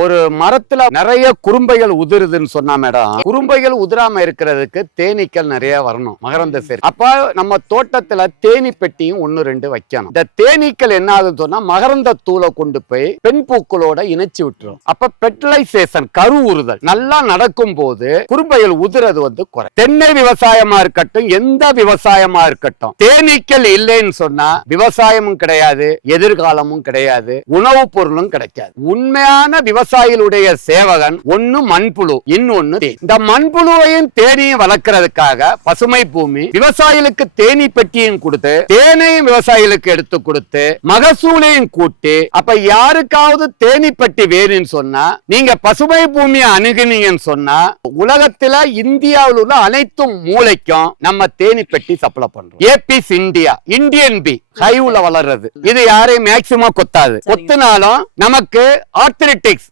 ஒரு மரத்துல நிறைய குறும்பைகள் உதிருதுன்னு சொன்னா மேடம், குறும்பைகள் உதிராம இருக்கிறதுக்கு தேனீக்கள் நிறைய வரணும், மகரந்த சேர்க்கை. அப்ப நம்ம தோட்டத்துல தேனி பெட்டியும் 1-2 வைக்கணும். இந்த தேனீக்கள் என்ன ஆகுதுன்னு சொன்னா மகரந்த தூளை கொண்டு போய் பெண் பூக்களோட இணைச்சு விட்டுரும். அப்ப பெர்டிலைசேஷன், கரு உறுதல் நல்லா நடக்கும் போது குறும்பைகள் உதிரது குறை. தென்னை விவசாயமா இருக்கட்டும், எந்த விவசாயமா இருக்கட்டும், தேனீக்கள் இல்லைன்னு சொன்னா விவசாயமும் கிடையாது, எதிர்காலமும் கிடையாது, உணவுப் பொருளும் கிடைக்காது. உண்மையான விவசாயிகளுடைய சேவகன் ஒன்னு மண்புழு, இன்னொன்னு தேனி. இந்த மண்புழுவையும் தேனியும் வளர்க்கறதுக்காக பசுமை பூமி விவசாயிகளுக்கு தேனி பெட்டியும் கொடுத்து, தேனையும் விவசாயிகளுக்கு எடுத்து கொடுத்து, மகசூலையும் கூட்டி, அப்ப யாருக்காவது தேனி பெட்டி வேணும்னு சொன்னா நீங்க பசுமை பூமியை அணுகுனீங்கன்னு சொன்னா உலகத்துல இந்தியாவில் உள்ள அனைத்து மூளைக்கும் நம்ம தேனி பெட்டி சப்ளை பண்றோம். ஏபிஸ் இந்தியா, இந்தியன் பி ஹைவ்ல வளர்றது. இது யாரையும் மேக்சிமம் கொத்தாது, கொத்தினாலும் நமக்கு ஆர்த்ரிட்டிக்ஸ்